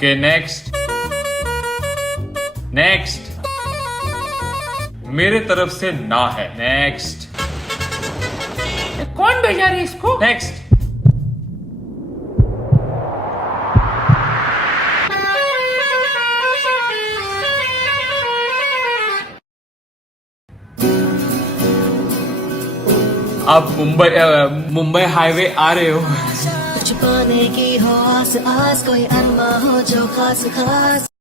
Okay next next, मेरे तरफ से ना है। नेक्स्ट, कौन भेजा रही इसको? नेक्स्ट, आप मुंबई हाईवे आ रहे हो। कुछ पाने की हो आस आस, कोई अरमा हो जो खास खास।